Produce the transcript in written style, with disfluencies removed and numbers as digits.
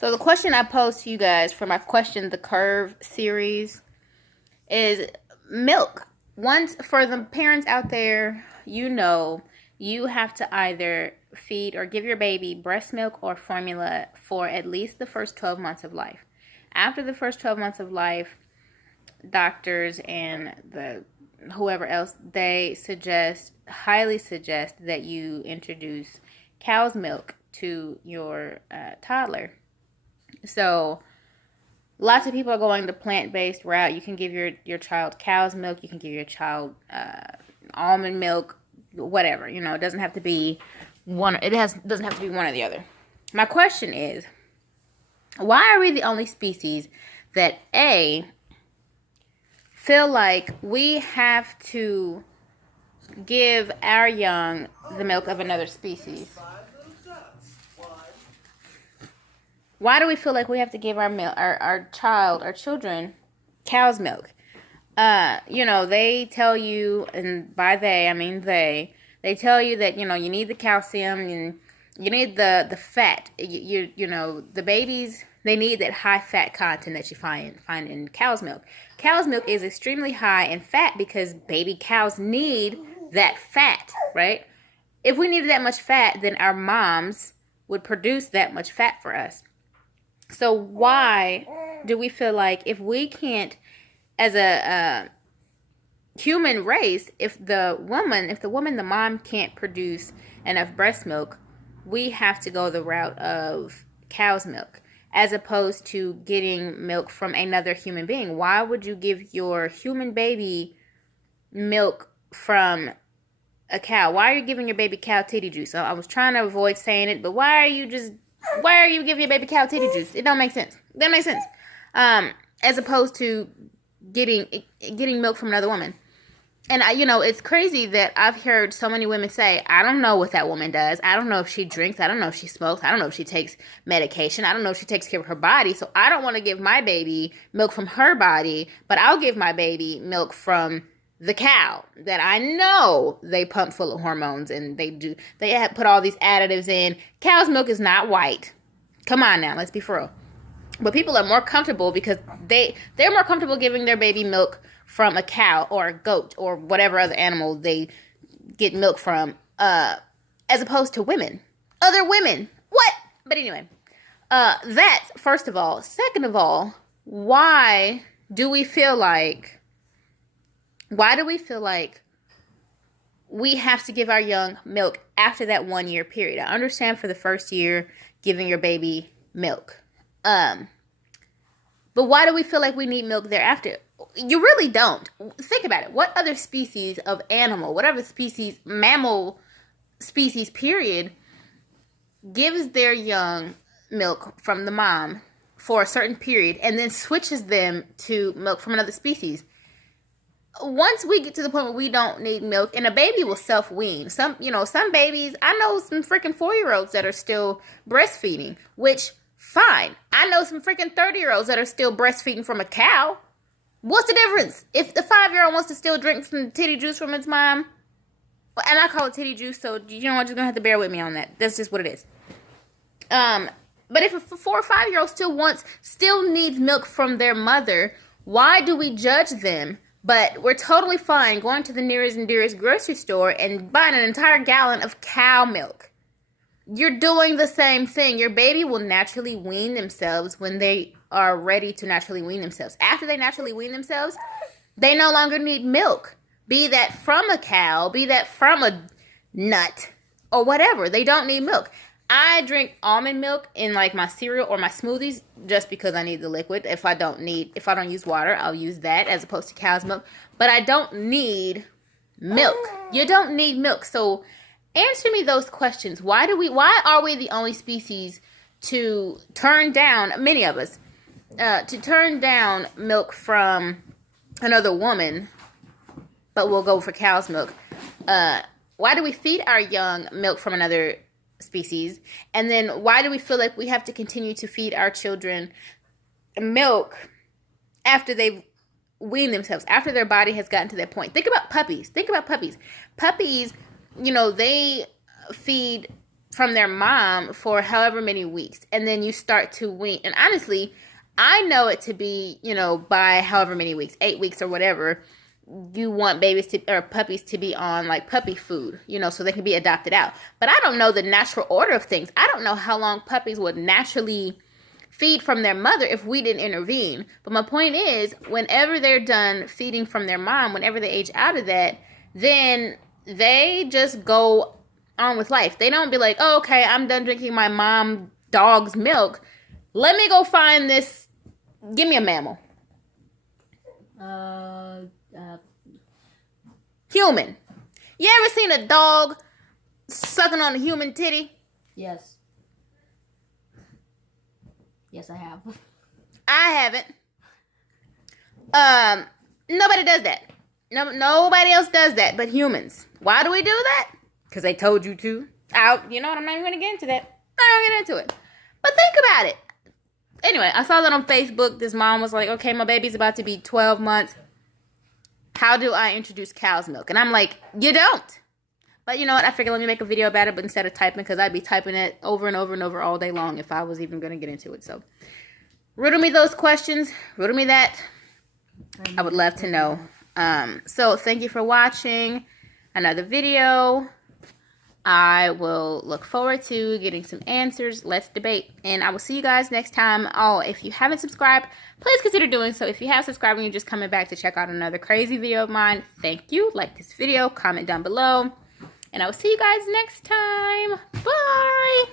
So the question I posed to you guys for my Question the Curve series is milk. Once, for the parents out there, you have to either feed or give your baby breast milk or formula for at least the first 12 months of life. After the first 12 months of life, doctors and the whoever else, they highly suggest that you introduce cow's milk to your toddler. So lots of people are going the plant-based route. You can give your child cow's milk. You can give your child almond milk, whatever. It doesn't have to be one. Doesn't have to be one or the other. My question is, why are we the only species that feel like we have to give our young the milk of another species? Why do we feel like we have to give our children, cow's milk? They tell you, and by they, I mean they tell you that, you need the calcium and you need the fat. The babies, they need that high fat content that you find in cow's milk. Cow's milk is extremely high in fat because baby cows need that fat, right? If we needed that much fat, then our moms would produce that much fat for us. So why do we feel like if we can't, as a human race, if the mom can't produce enough breast milk, we have to go the route of cow's milk as opposed to getting milk from another human being? Why would you give your human baby milk from a cow? Why are you giving your baby cow titty juice? I was trying to avoid saying it, but why are you giving your baby cow titty juice? It don't make sense. That makes sense. As opposed to getting milk from another woman. And it's crazy that I've heard so many women say, I don't know what that woman does. I don't know if she drinks. I don't know if she smokes. I don't know if she takes medication. I don't know if she takes care of her body. So I don't want to give my baby milk from her body, but I'll give my baby milk from the cow that I know they pump full of hormones and they have put all these additives in. Cow's milk is not white. Come on now, let's be for real. But people are more comfortable because they're more comfortable giving their baby milk from a cow or a goat or whatever other animal they get milk from, as opposed to women. Other women. What? But anyway, that's first of all. Second of all, why do we feel like we have to give our young milk after that 1 year period? I understand for the first year giving your baby milk. But why do we feel like we need milk thereafter? You really don't. Think about it. What other species of animal, whatever species, mammal species period, gives their young milk from the mom for a certain period and then switches them to milk from another species? Once we get to the point where we don't need milk, and a baby will self-wean. Some babies, I know some freaking 4-year-olds that are still breastfeeding, which, fine. I know some freaking 30-year-olds that are still breastfeeding from a cow. What's the difference? If the 5-year-old wants to still drink some titty juice from its mom, and I call it titty juice, so you know what, you're going to have to bear with me on that. That's just what it is. But if a 4 or 5-year-old still needs milk from their mother, why do we judge them? But we're totally fine going to the nearest and dearest grocery store and buying an entire gallon of cow milk. You're doing the same thing. Your baby will naturally wean themselves when they are ready to naturally wean themselves. After they naturally wean themselves, they no longer need milk. Be that from a cow, be that from a nut, or whatever. They don't need milk. I drink almond milk in like my cereal or my smoothies just because I need the liquid. If I don't use water, I'll use that as opposed to cow's milk. But I don't need milk. You don't need milk. So answer me those questions. Why are we the only species to turn down, many of us, to turn down milk from another woman, but we'll go for cow's milk? Why do we feed our young milk from another species? And then why do we feel like we have to continue to feed our children milk after they've weaned themselves, after their body has gotten to that point? Think about puppies. Puppies, they feed from their mom for however many weeks, and then you start to wean. And honestly, I know it to be, you know, by however many weeks, 8 weeks or whatever, you want babies to, or puppies to be on like puppy food, you know, so they can be adopted out. But I don't know the natural order of things. I don't know how long puppies would naturally feed from their mother if we didn't intervene. But my point is, whenever they're done feeding from their mom, whenever they age out of that, then they just go on with life. They don't be like, oh, okay, I'm done drinking my mom dog's milk. Let me go find this. Give me a mammal. Human. You ever seen a dog sucking on a human titty? Yes. Yes, I have. I haven't. Nobody does that. Nobody else does that but humans. Why do we do that? Because they told you to. You know what? I'm not even going to get into that. I'm not going to get into it. But think about it. Anyway, I saw that on Facebook. This mom was like, okay, my baby's about to be 12 months. How do I introduce cow's milk? And I'm like, you don't. But you know what? I figured let me make a video about it, but instead of typing, because I'd be typing it over and over and over all day long if I was even going to get into it. So, riddle me those questions. Riddle me that. I would love to know. So, thank you for watching another video. I will look forward to getting some answers. Let's debate. And I will see you guys next time. Oh, if you haven't subscribed, please consider doing so. If you have subscribed and you're just coming back to check out another crazy video of mine, thank you. Like this video, comment down below. And I will see you guys next time. Bye!